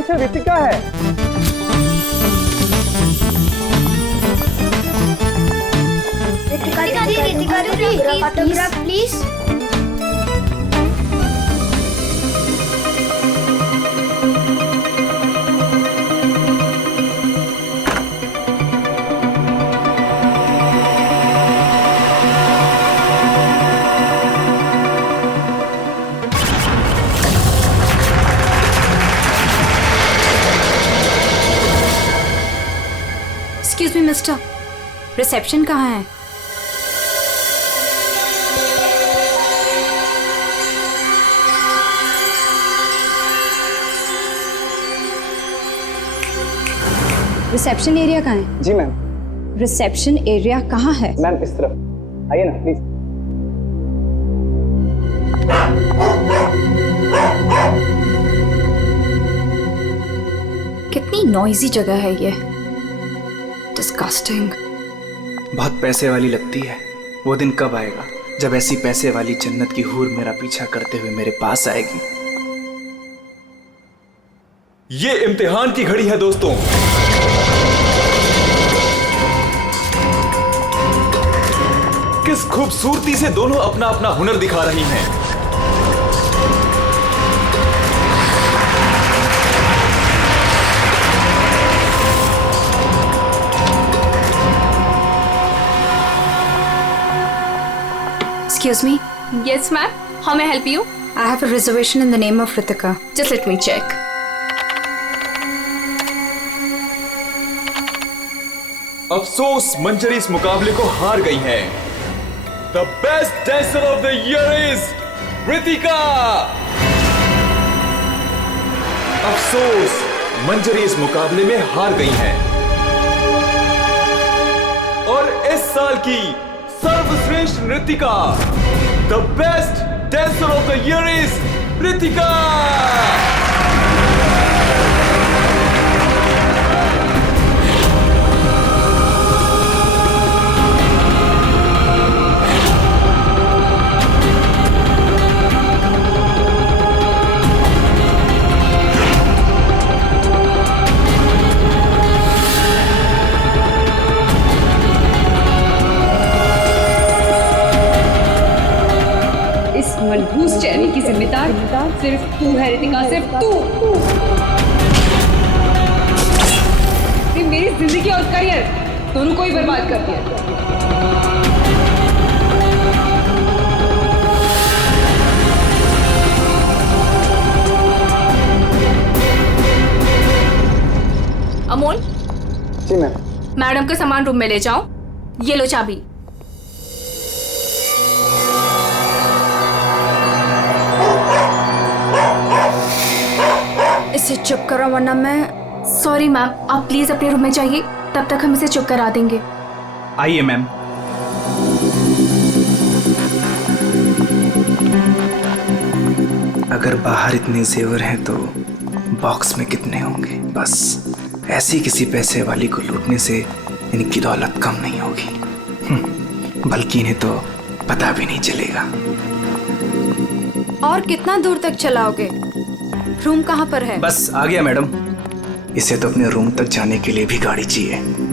नाम से रितिका है। रितिका दी, autograph please. Excuse me mister, reception कहाँ है? रिसेप्शन एरिया कहाँ है? जी मैम। रिसेप्शन एरिया कहाँ है? मैम इस तरफ आइए ना प्लीज। कितनी नॉइजी जगह है ये, डिस्गस्टिंग। बहुत पैसे वाली लगती है। वो दिन कब आएगा जब ऐसी पैसे वाली जन्नत की हूर मेरा पीछा करते हुए मेरे पास आएगी। ये इम्तिहान की घड़ी है दोस्तों। किस खूबसूरती से दोनों अपना अपना हुनर दिखा रही हैं। Excuse me. Yes, ma'am. How may I help you? I have a reservation in the name of Ritika. Just let me check. अफसोस मंजरी इस मुकाबले को हार गई है। The best dancer of the year is Ritika. अफसोस मंजरी इस मुकाबले में हार गई है और इस साल की सर्वश्रेष्ठ नृत्यिका the best dancer of the year is Ritika. मनहूस चेहरे की जिम्मेदार सिर्फ तू है रितिका, सिर्फ तू। मेरी जिंदगी और करियर दोनों को ही बर्बाद कर दिया। अमोल। जी मैम। मैडम का सामान रूम में ले जाओ। ये लो चाबी। इसे चुप करो वरना मैं। सॉरी मैम, आप प्लीज अपने रूम में जाइए, तब तक हम इसे चुप करा देंगे। आइए मैम। अगर बाहर इतने जेवर हैं तो बॉक्स में कितने होंगे। बस ऐसी किसी पैसे वाली को लूटने से इनकी दौलत कम नहीं होगी, बल्कि इन्हें तो पता भी नहीं चलेगा। और कितना दूर तक चलाओगे? रूम कहाँ पर है? बस आ गया मैडम। इसे तो अपने रूम तक जाने के लिए भी गाड़ी चाहिए।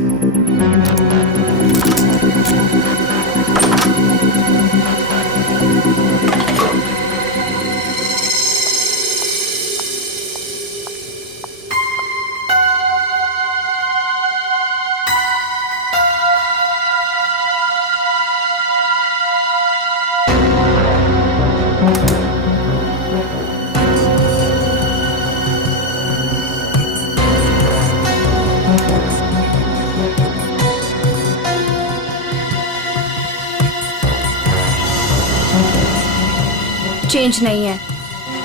चेंज नहीं है,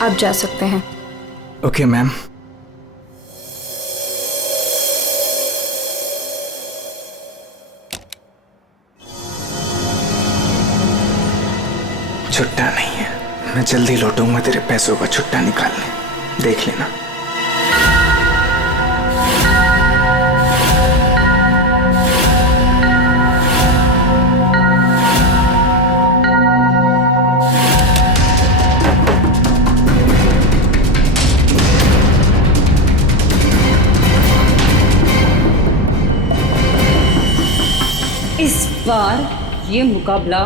आप जा सकते हैं। Okay ma'am. छुट्टा नहीं है, मैं जल्दी लौटूंगा तेरे पैसों का छुट्टा निकालने, देख लेना। इस बार ये मुकाबला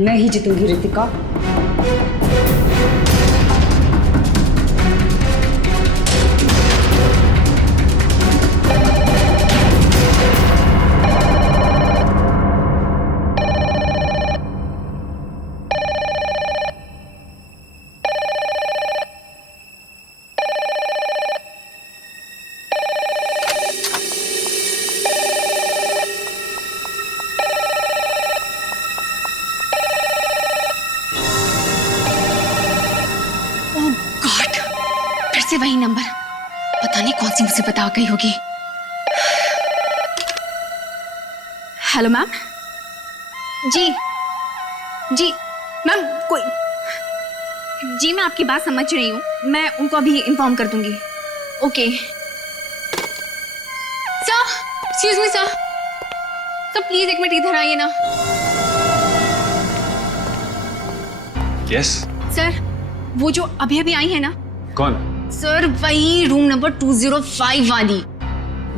मैं ही जीतूंगी रितिका। से वही नंबर, पता नहीं कौन सी मुसीबत आ गई होगी। Hello ma'am. जी जी मैम, कोई जी, मैं आपकी बात समझ रही हूँ, मैं उनको अभी इन्फॉर्म कर दूंगी। Okay sir, excuse me sir, please एक मिनट इधर आइए ना। यस सर, वो जो अभी अभी आई है ना। कौन? सर वही रूम नंबर 205 वाली।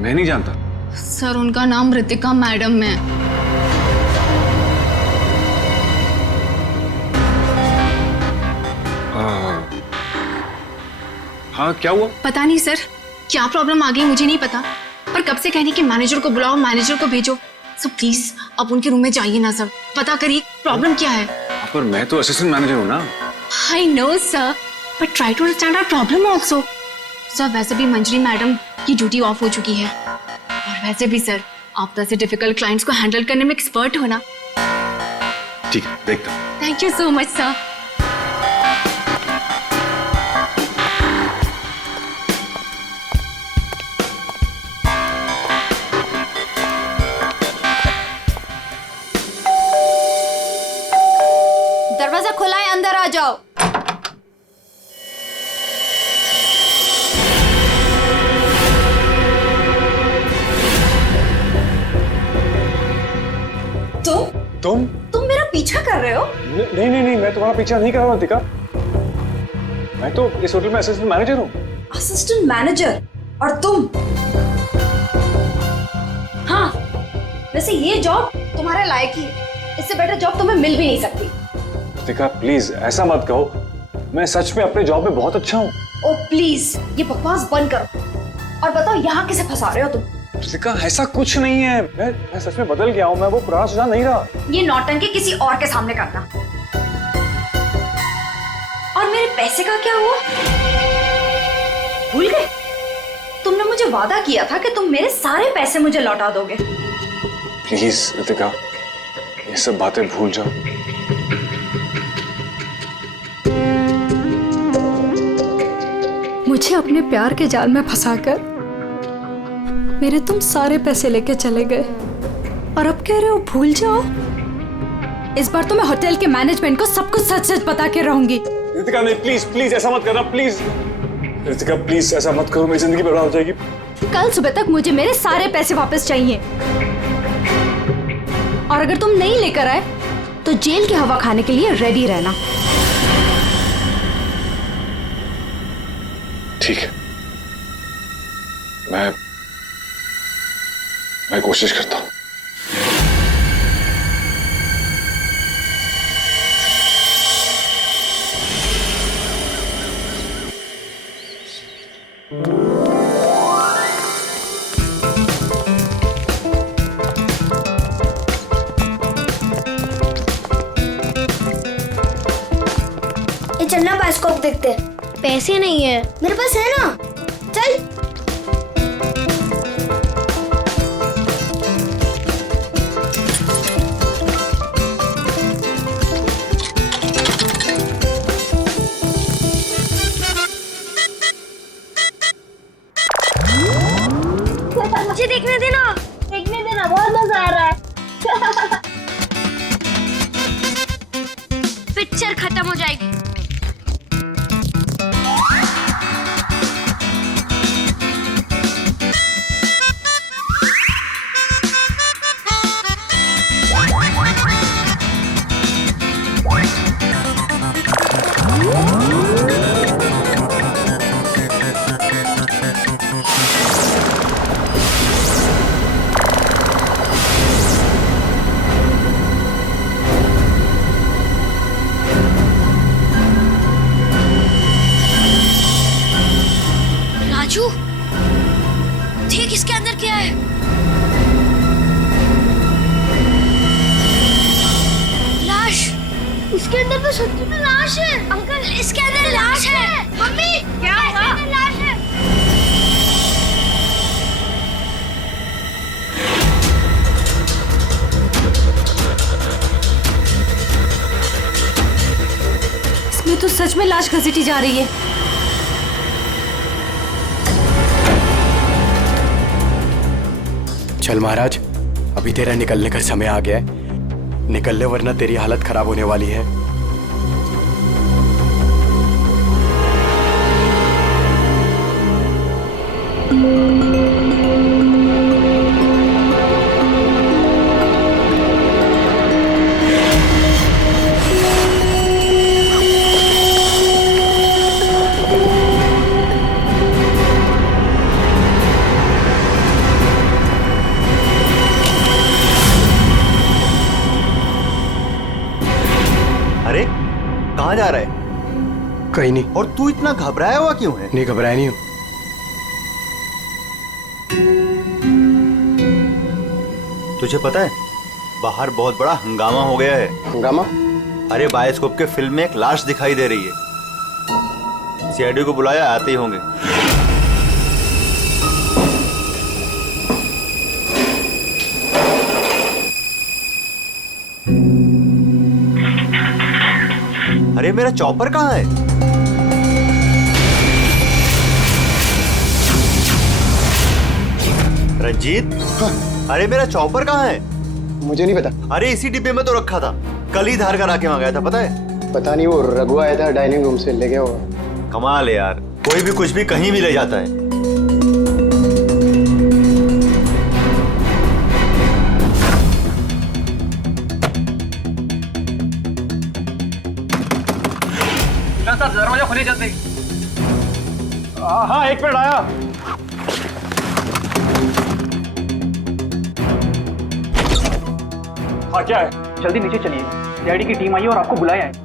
मैं नहीं जानता सर, उनका नाम रितिका मैडम है। हाँ, क्या हुआ? पता नहीं सर, क्या प्रॉब्लम आ गई मुझे नहीं पता, पर कब से कहने कि मैनेजर को बुलाओ, मैनेजर को भेजो। सर प्लीज आप उनके रूम में जाइए ना सर, पता करिए प्रॉब्लम क्या है। पर मैं तो असिस्टेंट मैनेजर हूँ ना। I know sir, but try to understand our problem also. Sir वैसे भी मंजरी मैडम की ड्यूटी ऑफ हो चुकी है, और वैसे भी सर आप तो ऐसे डिफिकल्ट क्लाइंट्स को हैंडल करने में एक्सपर्ट हो ना। ठीक है, देखता हूँ। Thank you so much sir. दरवाजा खुला है, अंदर आ जाओ। तुम मेरा पीछा कर रहे हो? नहीं नहीं नहीं, मैं तुम्हारा पीछा नहीं कर रहा हूँ रितिका। मैं तो इस होटल में असिस्टेंट मैनेजर हूँ। Assistant manager? और तुम? हाँ, वैसे ये जॉब तुम्हारे लायक ही है, इससे बेटर जॉब तुम्हें मिल भी नहीं सकती। रितिका प्लीज ऐसा मत कहो, मैं सच में अपने जॉब में बहुत अच्छा हूँ। ओ प्लीज, ये बकवास बंद करो और बताओ यहाँ किसे फंसा रहे हो तुम? रितिका ऐसा कुछ नहीं है, मैं सच में बदल गया हूँ, मैं वो पुराना सुझाव नहीं रहा। ये नौटंकी किसी और के सामने करना। और मेरे पैसे का क्या हुआ? भूल गए? तुमने मुझे वादा किया था कि तुम मेरे सारे पैसे मुझे लौटा दोगे। प्लीज रितिका, ये सब बातें भूल जाओ। मुझे अपने प्यार के जाल में फंसाकर मेरे तुम सारे पैसे लेके चले गए, और अब कह रहे हो भूल जाओ। इस बार तो मैं होटल के मैनेजमेंट को सब कुछ सच सच बता के रहूंगी। रितिका नहीं, प्लीज प्लीज ऐसा मत करना, प्लीज रितिका प्लीज ऐसा मत करो, मेरी जिंदगी बर्बाद हो जाएगी। कल सुबह तक मुझे मेरे सारे पैसे वापस चाहिए, और अगर तुम नहीं लेकर आए तो जेल की हवा खाने के लिए रेडी रहना। ठीक है, मैं कोशिश करता हूँ। ये चलना बायोस्कोप देखते। पैसे नहीं है मेरे पास, है ना? चल। मुझे देखने देना, बहुत मजा आ रहा है। पिक्चर खत्म हो जाएगी। इसके अंदर तो सच्ची में लाश है। अंकल इसके अंदर लाश है। मम्मी क्या हुआ? लाश है। इसमें तो सच में लाश घसीटी जा रही है। चल महाराज, अभी तेरा निकलने का समय आ गया है। निकल ले वरना तेरी हालत खराब होने वाली है। अरे कहाँ जा रहा है? कहीं नहीं। और तू इतना घबराया हुआ क्यों है? नहीं, घबराया नहीं हूँ। तुझे पता है बाहर बहुत बड़ा हंगामा हो गया है। हंगामा? अरे बायोस्कोप के फिल्म में एक लाश दिखाई दे रही है। सीआईडी को बुलाया, आते ही होंगे। अरे मेरा चॉपर कहाँ है? रंजीत, अरे मेरा चॉपर कहाँ है? मुझे नहीं पता। अरे इसी डिब्बे में तो रखा था, कल ही धार कर आके मंगाया था, पता है? पता नहीं, वो रघु आया था डाइनिंग रूम से, ले गया होगा। कमाल है यार, कोई भी कुछ भी कहीं भी ले जाता है। दरवाजा खुले जाते। हाँ, एक मिनट आया। हाँ क्या है? जल्दी नीचे चलिए, सीआईडी की टीम आई है और आपको बुलाया है।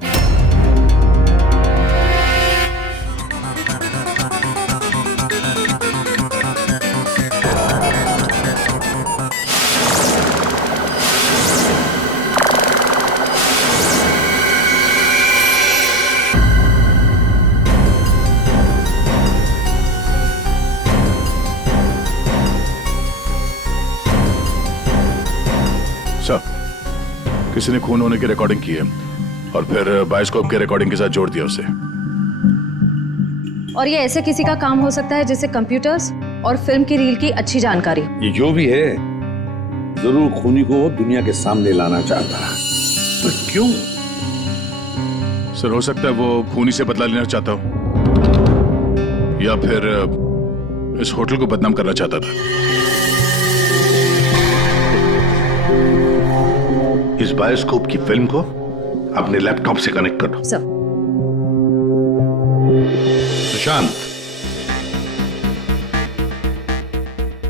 किसी ने खून होने की रिकॉर्डिंग की है और फिर बायोस्कोप के रिकॉर्डिंग के साथ जोड़ दिया उसे। और ये ऐसे किसी का काम हो सकता है जिसे कंप्यूटर्स और फिल्म की रील की अच्छी जानकारी। ये जो भी है जरूर खूनी को दुनिया के सामने लाना चाहता है, पर क्यों? सर, हो सकता है वो खूनी से बदला लेना चाहता हो या फिर इस होटल को बदनाम करना चाहता था। इस बायोस्कोप की फिल्म को अपने लैपटॉप से कनेक्ट करो। सर। सुशांत,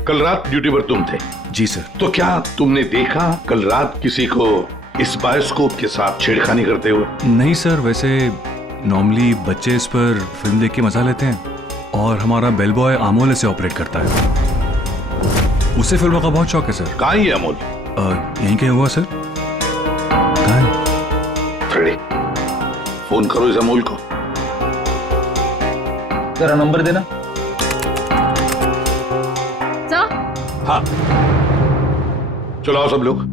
कल रात ड्यूटी पर तुम थे? जी सर। तो क्या तुमने देखा कल रात किसी को इस बायोस्कोप के साथ छेड़खानी करते हुए? नहीं सर, वैसे नॉर्मली बच्चे इस पर फिल्म देख के मजा लेते हैं और हमारा बेल बॉय अमोल इसे ऑपरेट करता है। उसे फिल्मों का बहुत शौक है सर। कहाँ है अमोल? यहीं कहीं हुआ सर। फ्रेडी, फोन करो इस अमोल को। जरा नंबर देना। सर? हाँ, चलो आओ सब लोग।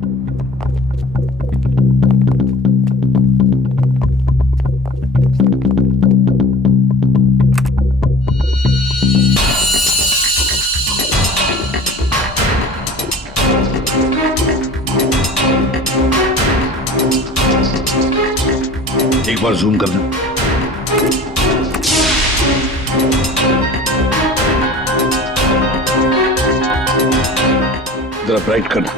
एक बार जूम करना। जरा ब्राइट करना।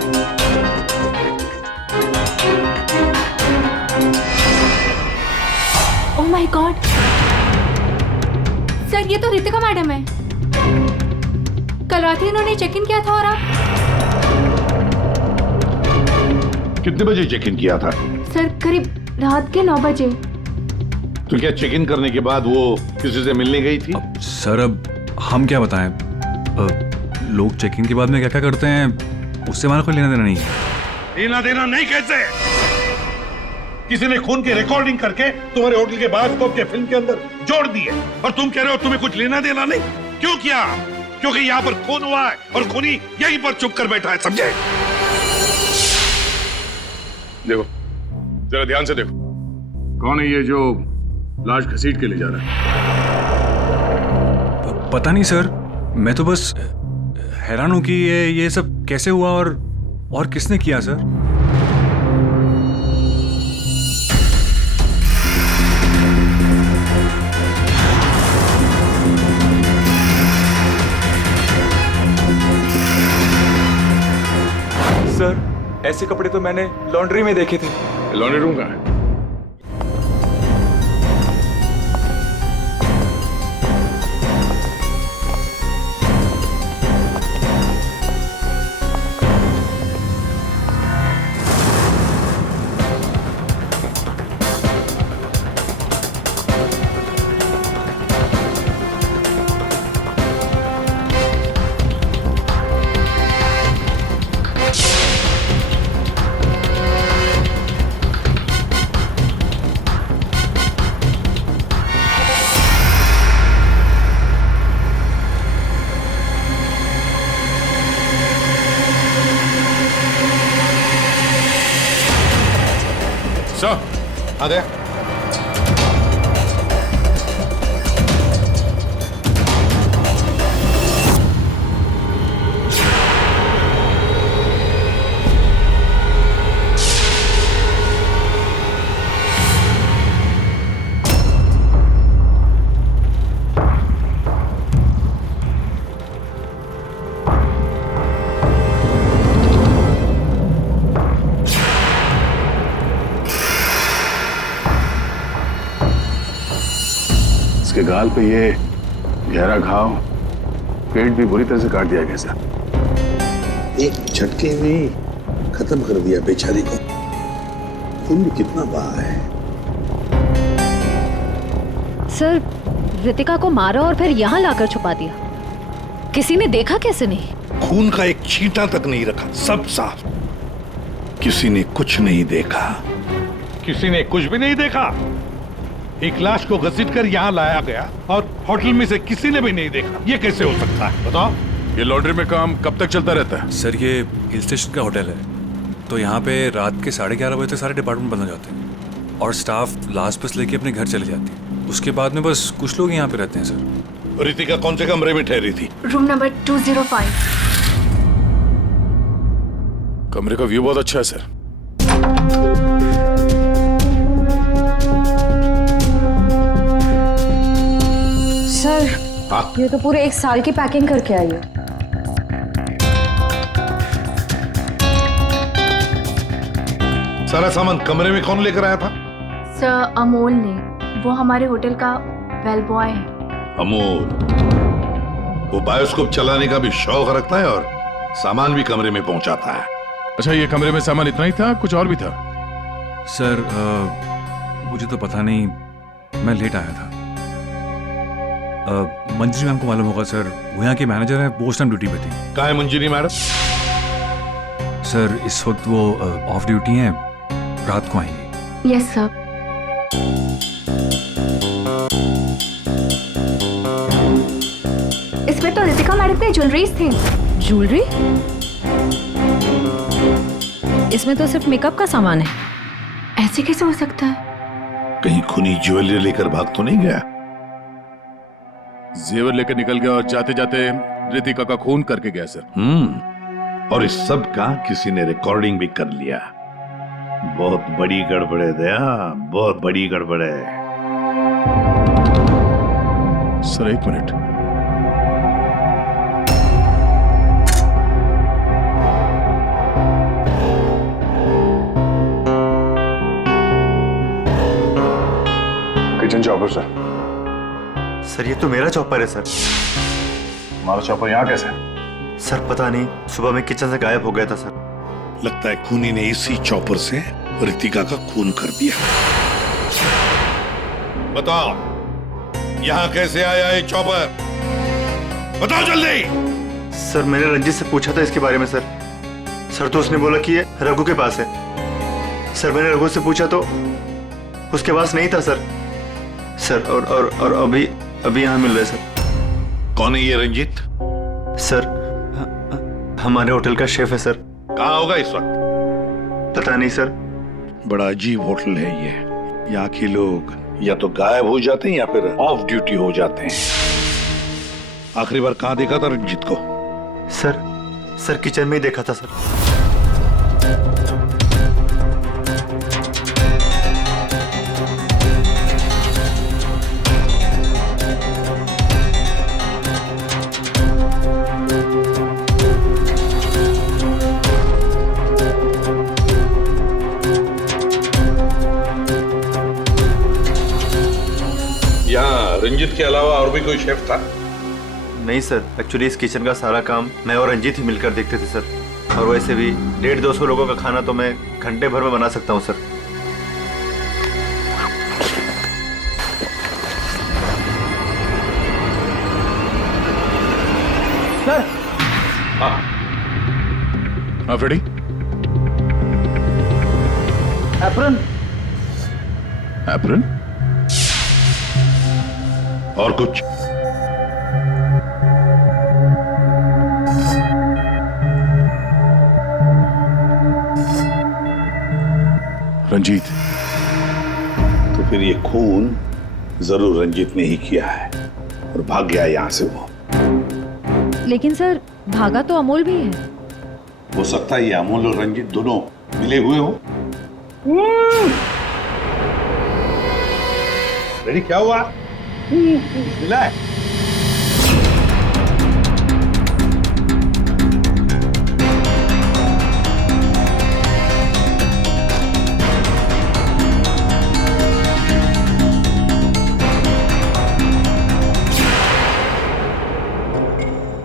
ओह माय गॉड सर, ये तो रितिका मैडम है। कल रात ही इन्होंने चेक इन किया था। और आप? कितने बजे चेक इन किया था? सर करीब रात के 9 बजे। तो क्या चेक इन करने के बाद वो किसी से मिलने गई थी? सर अब हम क्या बताएं, लोग चेक इन के बाद में क्या क्या करते हैं उससे हमारा कोई लेना देना नहीं है। लेना देना नहीं कैसे? किसी ने खून की रिकॉर्डिंग करके तुम्हारे होटल के बायोस्कोप के फिल्म के अंदर जोड़ दिए, और तुम कह रहे हो तुम्हें कुछ लेना देना नहीं। क्यों किया? क्योंकि यहाँ पर खून हुआ है और खूनी यहीं पर चुप कर बैठा है, समझे? देखो, जरा ध्यान से देखो, कौन है ये जो लाश घसीट के ले जा रहा है? पता नहीं सर, मैं तो बस हैरान हूं कि ये सब कैसे हुआ और किसने किया सर। सर, ऐसे कपड़े तो मैंने लॉन्ड्री में देखे थे। लॉन्ड्री रूम कहाँ है? आ गया। इसके गाल पे ये गहरा घाव, पेट भी बुरी तरह से काट दिया गया सर। एक झटके में खत्म कर दिया बेचारी को। खून भी कितना बहा है। सर, रितिका को मारा और फिर यहाँ लाकर छुपा दिया। किसी ने देखा कैसे नहीं? खून का एक छींटा तक नहीं रखा, सब साफ। किसी ने कुछ नहीं देखा। किसी ने कुछ भी नहीं देखा। एक लाश को घसीटकर यहाँ लाया गया और होटल में से किसी ने भी नहीं देखा। ये कैसे हो सकता है बताओ? ये लॉन्ड्री में काम कब तक चलता रहता है? सर, ये हिल स्टेशन का होटल है, तो यहाँ पे रात के 11:30 बजे तक सारे डिपार्टमेंट बंद हो जाते हैं और स्टाफ लास्ट बस लेके अपने घर चले जाती है। उसके बाद में बस कुछ लोग यहाँ पे रहते हैं सर। रितिका कौन से कमरे में ठहरी थी? Room number 205। कमरे का व्यू बहुत अच्छा है सर। सर, ये तो पूरे 1 साल की पैकिंग करके आई है। सारा सामान कमरे में कौन लेकर आया था? सर, अमोल ने। वो हमारे होटल का वेल बॉय है। अमोल, वो बायोस्कोप चलाने का भी शौक रखता है और सामान भी कमरे में पहुंचाता है। अच्छा, ये कमरे में सामान इतना ही था, कुछ और भी था? सर, मुझे तो पता नहीं, मैं लेट आया था। मंजरी मैम को मालूम होगा सर, वो यहाँ के मैनेजर हैं, वो उस टाइम ड्यूटी पे थी। कहाँ है मंजरी मैडम? सर, इस वक्त वो ऑफ ड्यूटी हैं, रात को आएंगी। Yes sir. इसमें तो रितिका मैडम की ज्वेलरीज थी। ज्वेलरी? इसमें तो सिर्फ मेकअप का सामान है। ऐसे कैसे हो सकता है? कहीं खूनी ज्वेलरी लेकर भाग तो नहीं गया? जेवर लेकर निकल गया और जाते जाते रितिका का खून करके गया सर। और इस सब का किसी ने रिकॉर्डिंग भी कर लिया। बहुत बड़ी गड़बड़ है दया, बहुत बड़ी गड़बड़ है। Sir, 1 minute. Kitchen chopper sir. Sir, ये तो मेरा चॉपर है सर। हमारा चॉपर यहाँ कैसे है? सर, पता नहीं, सुबह में किचन से गायब हो गया था सर। लगता है खूनी ने इसी चॉपर से रितिका का खून कर दिया। बताओ, यहाँ कैसे आया ये चॉपर? बताओ जल्दी। सर, मैंने रंजीत से पूछा था इसके बारे में सर। सर तो उसने बोला कि ये रघु के पास है। सर मैंने रघु से पूछा तो उसके पास नहीं था सर। सर और अभी यहाँ मिल रहे सर। कौन है ये रंजीत? सर हमारे होटल का शेफ है सर। कहाँ होगा इस वक्त? पता नहीं सर। बड़ा अजीब होटल है ये। यहाँ के लोग या तो गायब हो जाते हैं या फिर ऑफ ड्यूटी हो जाते हैं। आखिरी बार कहाँ देखा था रंजीत को? सर किचन में ही देखा था सर। यहाँ रंजीत के अलावा और भी कोई शेफ था? नहीं सर, एक्चुअली इस किचन का सारा काम मैं और रंजीत ही मिलकर देखते थे सर। और वैसे भी 150-200 लोगों का खाना तो मैं घंटे भर में बना सकता हूँ सर। सर। हाँ फ्रेडी। एप्रन। एप्रन? और कुछ? रंजीत। तो फिर ये खून जरूर रंजीत ने ही किया है और भाग गया यहां से वो। लेकिन सर भागा तो अमोल भी है। हो सकता है ये अमोल और रंजीत दोनों मिले हुए हो। रेडी क्या हुआ? मिला है।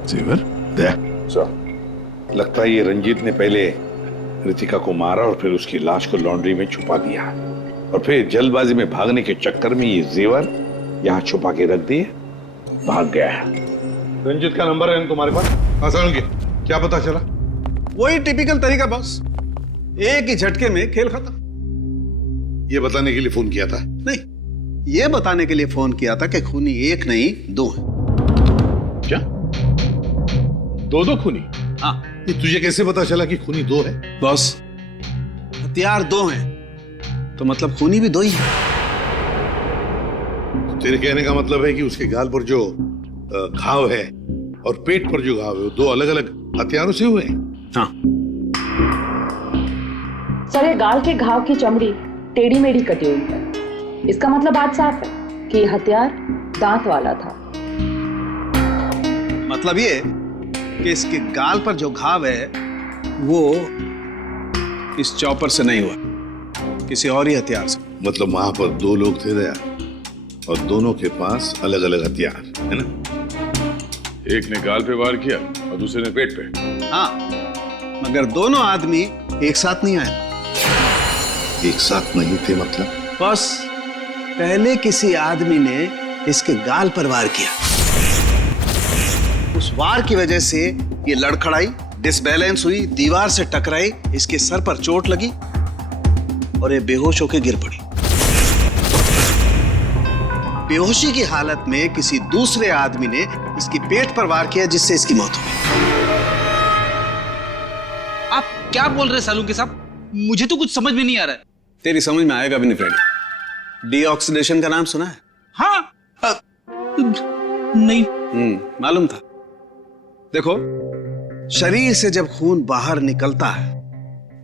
जेवर लगता है ये रंजीत ने पहले रितिका को मारा और फिर उसकी लाश को लॉन्ड्री में छुपा दिया और फिर जल्दबाजी में भागने के चक्कर में ये जेवर यहाँ छुपा के रख दिए, भाग गया है। रंजीत का नंबर है तुम्हारे पास? आसान क्या पता चला? वही टिपिकल तरीका बस, एक ही झटके में खेल खत्म। ये बताने के लिए फोन किया था? नहीं, ये बताने के लिए फोन किया था कि खूनी एक नहीं दो है। क्या? दो खूनी? हाँ। ये तुझे कैसे पता चला कि खूनी दो है? बॉस, हथियार दो हैं तो मतलब खूनी भी दो ही है। तेरे कहने का मतलब है कि उसके गाल पर जो घाव है और पेट पर जो घाव है वो दो अलग अलग हथियारों से हुए हैं? हाँ। सर, ये गाल के घाव की चमड़ी टेढ़ी मेढ़ी कटी हुई है। इसका मतलब बात साफ है कि हथियार दांत वाला था। मतलब ये कि इसके गाल पर जो घाव है वो इस चॉपर से नहीं हुआ, किसी और ही हथियार से। मतलब वहां पर दो लोग थे दया और दोनों के पास अलग अलग हथियार है ना? एक ने गाल पे वार किया और दूसरे ने पेट पे। हाँ, मगर दोनों आदमी एक साथ नहीं आए। एक साथ नहीं थे मतलब? बस पहले किसी आदमी ने इसके गाल पर वार किया, उस वार की वजह से ये लड़खड़ाई, डिसबैलेंस हुई, दीवार से टकराई, इसके सर पर चोट लगी और ये बेहोश होकर गिर पड़ी। बेहोशी की हालत में किसी दूसरे आदमी ने इसकी पेट पर वार किया जिससे इसकी मौत हो गई। आप क्या बोल रहे सालून के साहब? मुझे तो कुछ समझ में नहीं आ रहा है। तेरी समझ में आएगा भी नहीं फ्रेडी। डीऑक्सीडेशन का नाम सुना है? हाँ। नहीं। मालूम था। देखो, शरीर से जब खून बाहर निकलता है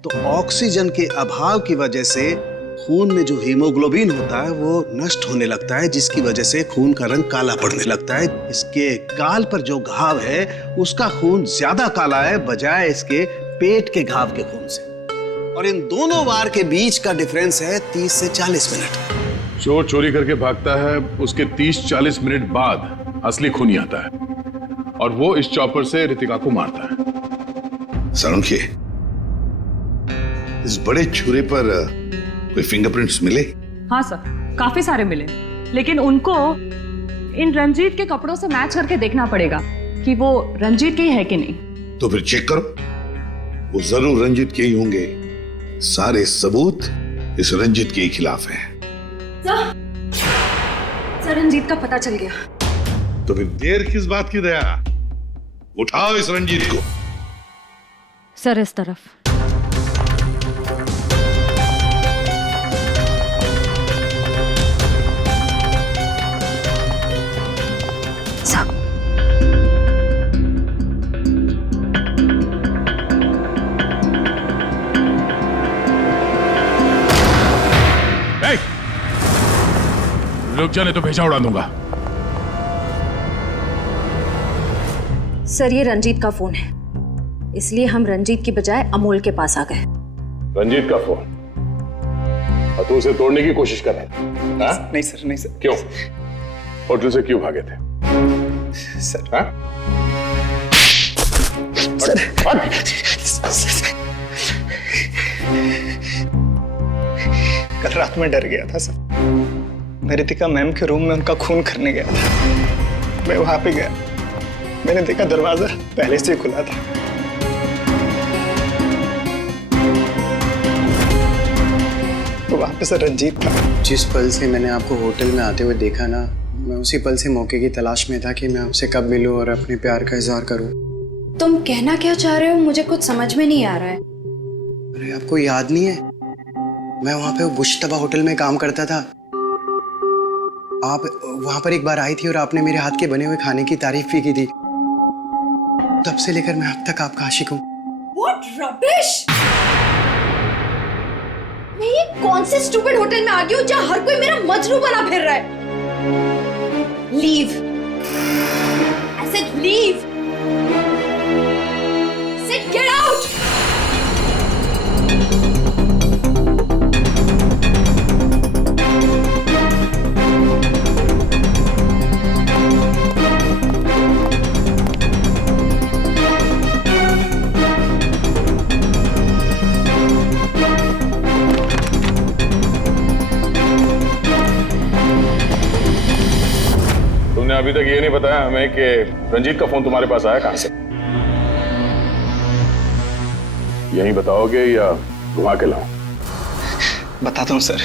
तो ऑक्सीजन के अभाव की वजह से खून में जो हीमोग्लोबिन होता है वो नष्ट होने लगता है, जिसकी वजह से खून का रंग काला पड़ने लगता है। इसके गाल पर जो घाव है उसका खून ज्यादा काला है बजाय इसके पेट के घाव के खून से। और इन दोनों वार के बीच का डिफरेंस है 30 से 40 मिनट। चोर चोरी करके भागता है, उसके 30-40 मिनट बाद असली खूनी आता है और वो इस चॉपर से रितिका को मारता है। सालुंखे, इस बड़े छुरे पर कोई फिंगरप्रिंट्स मिले? हाँ सर, काफी सारे मिले, लेकिन उनको इन रंजीत के कपड़ों से मैच करके देखना पड़ेगा कि वो रंजीत के ही है कि नहीं। तो फिर चेक करो, वो जरूर रंजीत के ही होंगे। सारे सबूत इस रंजीत के खिलाफ हैं। सर रंजीत का पता चल गया। तो फिर देर किस बात की दया? उठाओ इस रंजीत को। सर इस तरफ। रुक जाने तो भेजा उड़ा दूंगा। सर ये रंजीत का फोन है, इसलिए हम रंजीत की बजाय अमोल के पास आ गए। रंजीत का फोन? और तू उसे तोड़ने की कोशिश कर रहा है? नहीं सर, नहीं सर। क्यों? होटल से क्यों भागे थे? सर हा? कल रात में डर गया था सर। मैं रितिका मैम के रूम में उनका खून करने गया था। मैं वहां पे गया, मैंने देखा दरवाजा पहले से खुला था। तो वहां पे सर रंजीत था। जिस पल से मैंने आपको होटल में आते हुए देखा ना, मैं उसी पल से मौके की तलाश में था कि मैं आपसे कब मिलूं और अपने प्यार का इजहार करूं। तुम कहना क्या चाह रहे हो? मुझे कुछ समझ में नहीं आ रहा है। अरे आपको याद नहीं है, मैं वहां पे बुश्तबा होटल में काम करता था। आप वहां पर एक बार आई थी और आपने मेरे हाथ के बने हुए खाने की तारीफ भी की थी। तब से लेकर मैं अब तक आपका आशिक हूँ। What rubbish! मैं ये कौन से स्टूपिड होटल में आ गई हूँ जहाँ हर कोई मेरा मजनू बना फिर रहा है? Leave! I said leave! Said get out! तुमने अभी तक ये नहीं बताया हमें कि रंजीत का फोन तुम्हारे पास आया कहां से? यही बताओगे या घुमा के लाऊं? बताता हूँ सर।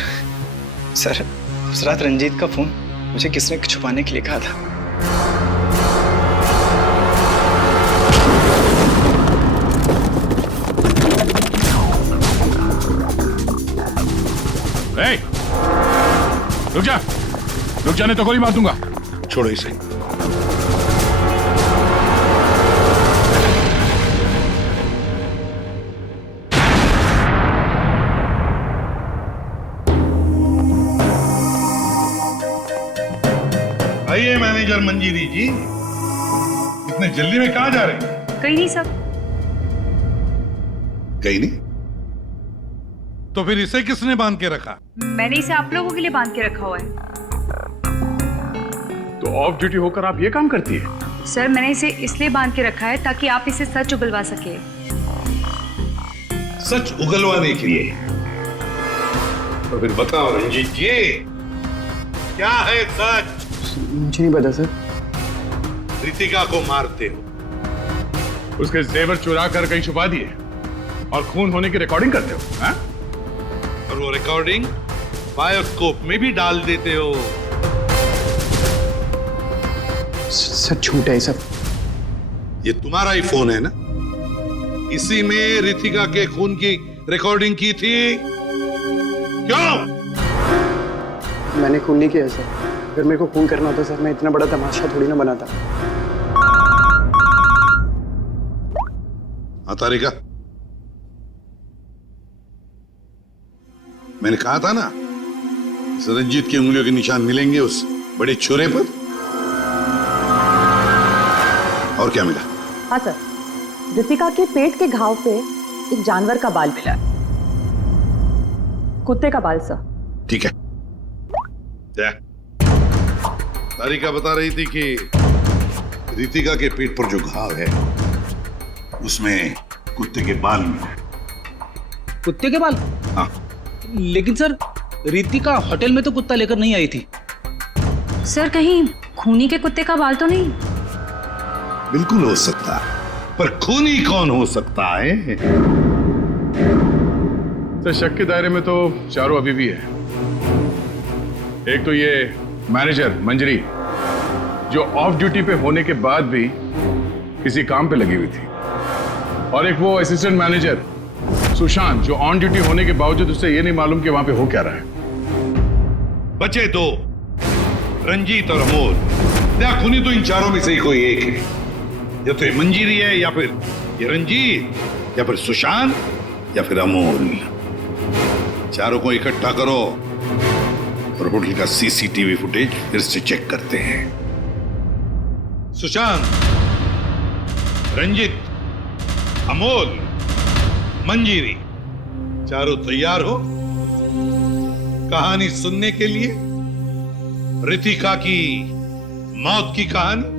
सर उस रात रंजीत का फोन मुझे किसने छुपाने के लिए कहा था। रुक जा, रुक जाने तो गोली मार दूंगा। छोड़ो इसे। आइए मैनेजर मंजीरी जी, इतने जल्दी में कहां जा रहे हैं? कहीं नहीं सब। कहीं नहीं? तो फिर इसे किसने बांध के रखा? मैंने इसे आप लोगों के लिए बांध के रखा हुआ है। तो ऑफ ड्यूटी होकर आप ये काम करती है? सर मैंने इसे इसलिए बांध के रखा है ताकि आप इसे सच उगलवा सके। सच उगलवाने के लिए? तो फिर बताओ रंजीत जी, क्या है सच? मुझे नहीं पता सर। रितिका को मारते हो, उसके जेवर चुरा कर कहीं छुपा दिए और खून होने की रिकॉर्डिंग करते हो, हा? और वो रिकॉर्डिंग बायोस्कोप में भी डाल देते हो। सच झूठ है सब। ये तुम्हारा ही फोन है ना? इसी में रितिका के खून की रिकॉर्डिंग की थी। क्यों? मैंने खून नहीं किया सर। अगर मेरे को खून करना होता सर, मैं इतना बड़ा तमाशा थोड़ी ना बनाता। हाँ तारिका, मैंने कहा था ना, इस रंजीत की उंगलियों के निशान मिलेंगे उस बड़े छोरे पर। और क्या मिला? हाँ सर, रितिका के पेट के घाव पे एक जानवर का बाल मिला। कुत्ते का बाल सर। ठीक है। तारिका बता रही थी कि रितिका के पेट पर जो घाव है उसमें कुत्ते के बाल मिले। कुत्ते के बाल? हाँ। लेकिन सर रितिका होटल में तो कुत्ता लेकर नहीं आई थी। सर कहीं खूनी के कुत्ते का बाल तो नहीं? बिल्कुल हो सकता है, पर खूनी कौन हो सकता है? तो शक के दायरे में तो चारों अभी भी है। एक तो ये मैनेजर मंजरी जो ऑफ ड्यूटी पे होने के बाद भी किसी काम पे लगी हुई थी, और एक वो असिस्टेंट मैनेजर सुशांत जो ऑन ड्यूटी होने के बावजूद उसे ये नहीं मालूम कि वहां पे हो क्या रहा है। बचे दो, रंजीत और अमोल। या खूनी तो इन चारों में से ही कोई एक है। या तो ये मंजीरी है, या फिर ये रंजीत, या फिर सुशांत, या फिर अमोल। चारों को इकट्ठा करो और होटल का सीसीटीवी फुटेज फिर से चेक करते हैं। सुशांत, रंजीत, अमोल, मंजीरी, चारों तैयार हो कहानी सुनने के लिए? रितिका की मौत की कहानी।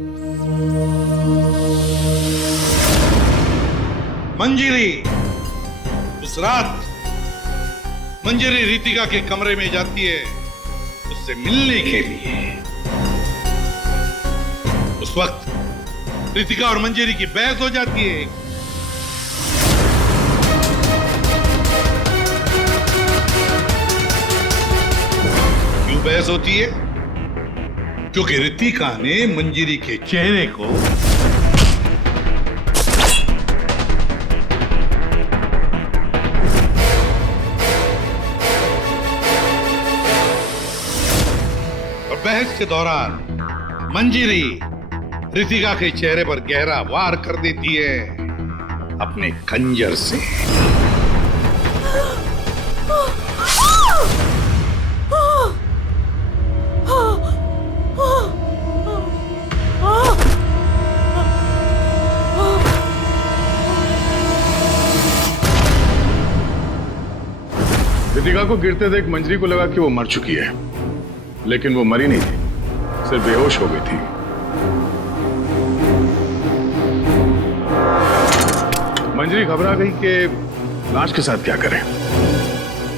मंजीरी, उस रात मंजीरी रितिका के कमरे में जाती है उससे मिलने के लिए। उस वक्त रितिका और मंजीरी की बहस हो जाती है। क्यों बहस होती है? क्योंकि रितिका ने मंजीरी के चेहरे को और बहस के दौरान मंजीरी रितिका के चेहरे पर गहरा वार कर देती है अपने खंजर से। रितिका को गिरते देख मंजरी को लगा कि वो मर चुकी है, लेकिन वो मरी नहीं थी, सिर्फ बेहोश हो गई थी। मंजरी घबरा गई कि लाश के साथ क्या करें।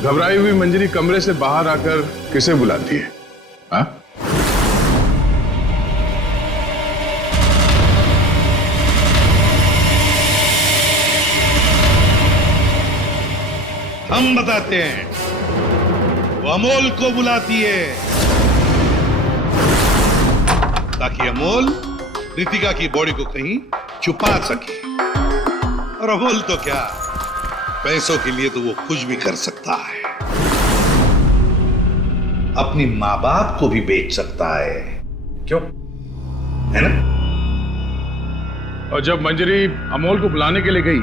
घबराई हुई मंजरी कमरे से बाहर आकर किसे बुलाती है? हाँ? हम बताते हैं। वो अमोल को बुलाती है ताकि अमोल रितिका की बॉडी को कहीं छुपा सके। और अमोल तो क्या, पैसों के लिए तो वो कुछ भी कर सकता है। अपनी मां बाप को भी बेच सकता है, क्यों? है ना? और जब मंजरी अमोल को बुलाने के लिए गई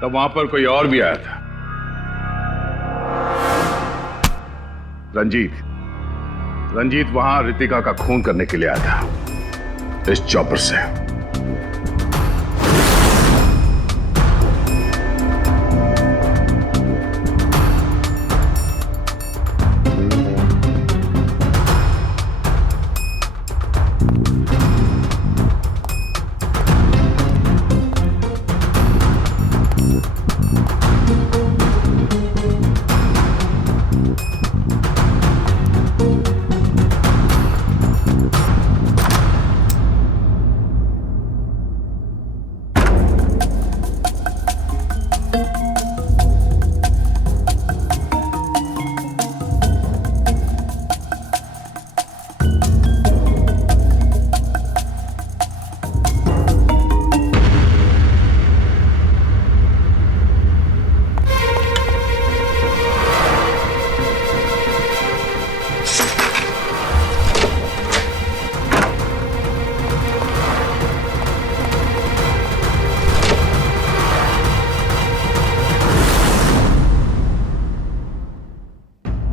तब वहां पर कोई और भी आया था। रंजीत वहां रितिका का खून करने के लिए आया था इस चॉपर से।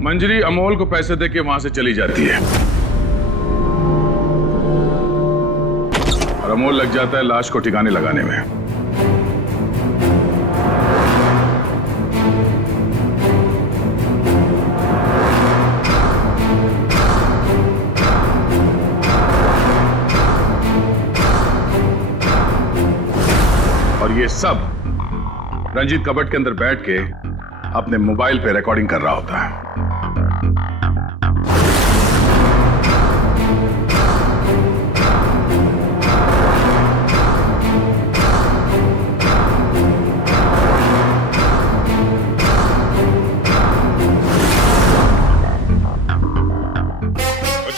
मंजरी अमोल को पैसे देके वहां से चली जाती है और अमोल लग जाता है लाश को ठिकाने लगाने में। और ये सब रंजीत कबट के अंदर बैठ के अपने मोबाइल पे रिकॉर्डिंग कर रहा होता है।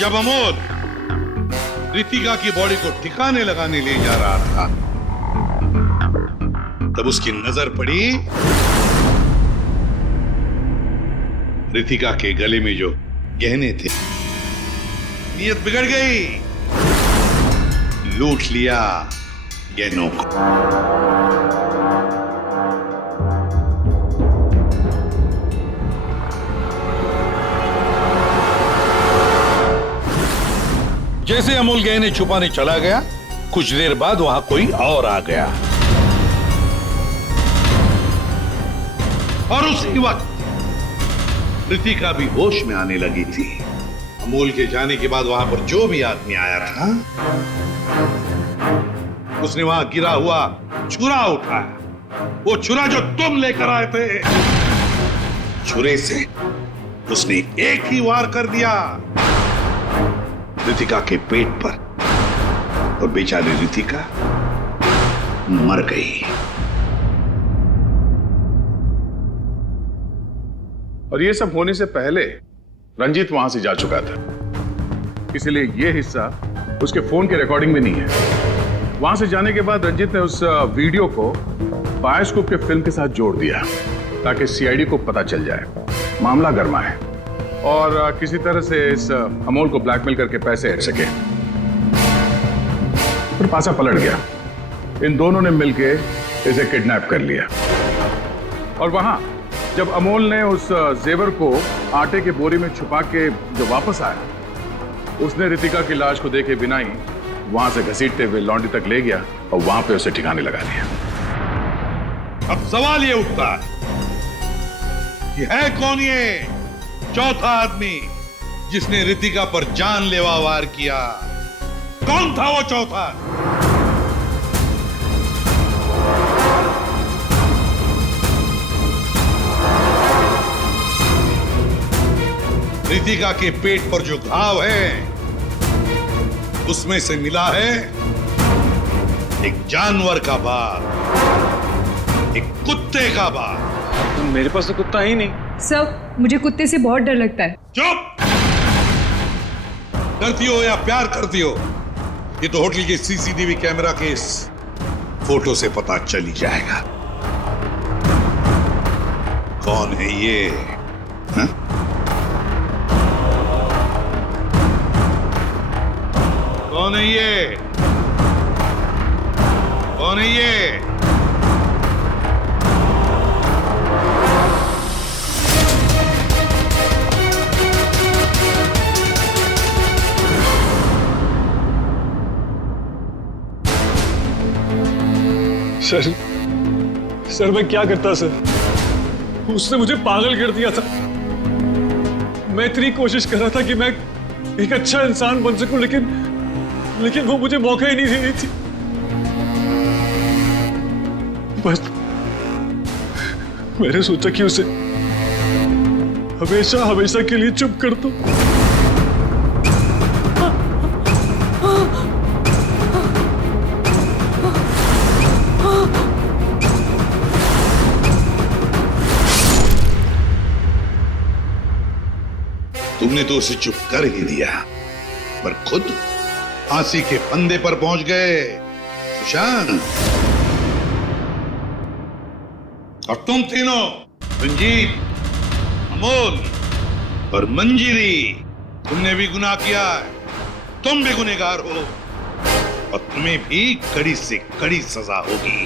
जब अमोल रितिका की बॉडी को ठिकाने लगाने ले जा रहा था, तब उसकी नजर पड़ी रितिका के गले में जो गहने थे। नीयत बिगड़ गई, लूट लिया गहनों को। जैसे अमोल गहने छुपाने चला गया, कुछ देर बाद वहां कोई और आ गया और उसी वक्त रितिका भी होश में आने लगी थी। अमोल के जाने के बाद वहां पर जो भी आदमी आया था, उसने वहां गिरा हुआ छुरा उठाया। वो छुरा जो तुम लेकर आए थे, छुरे से उसने एक ही वार कर दिया रितिका के पेट पर, और बेचारी रितिका मर गई। और ये सब होने से पहले रंजीत वहां से जा चुका था, इसलिए ये हिस्सा उसके फोन के रिकॉर्डिंग में नहीं है। वहां से जाने के बाद रंजीत ने उस वीडियो को बायोस्कोप के फिल्म के साथ जोड़ दिया ताकि सीआईडी को पता चल जाए, मामला गर्मा है और किसी तरह से इस अमोल को ब्लैकमेल करके पैसे हट सके। फिर पासा पलट गया, इन दोनों ने मिलके इसे किडनैप कर लिया। और वहां जब अमोल ने उस जेवर को आटे के बोरी में छुपा के जब वापस आया, उसने रितिका की लाश को देखे बिना ही वहां से घसीटते हुए लॉन्ड्री तक ले गया और वहां पे उसे ठिकाने लगा दिया। अब सवाल ये उठता है कि है कौन ये चौथा आदमी जिसने रितिका पर जानलेवा वार किया? कौन था वो चौथा? रितिका के पेट पर जो घाव है, उसमें से मिला है एक जानवर का बाल, एक कुत्ते का बाल। मेरे पास तो कुत्ता ही नहीं। सर, मुझे कुत्ते से बहुत डर लगता है। चुप! डरती हो या प्यार करती हो, ये तो होटल के सीसीटीवी कैमरा के इस फोटो से पता चल ही जाएगा। कौन है ये? हा? कौन है ये? कौन है ये? सर मैं क्या करता सर? उसने मुझे पागल कर दिया था। मैं इतनी कोशिश कर रहा था कि मैं एक अच्छा इंसान बन सकूं, लेकिन वो मुझे मौका ही नहीं दे रही थी। बस मैंने सोचा कि उसे हमेशा हमेशा के लिए चुप कर दो। तुमने तो उसे चुप कर ही दिया, पर खुद फांसी के फंदे पर पहुंच गए सुशांत। और तुम तीनों, रंजीत, अमोल और मंजिरी, तुमने भी गुनाह किया है। तुम भी गुनहगार हो और तुम्हें भी कड़ी से कड़ी सजा होगी।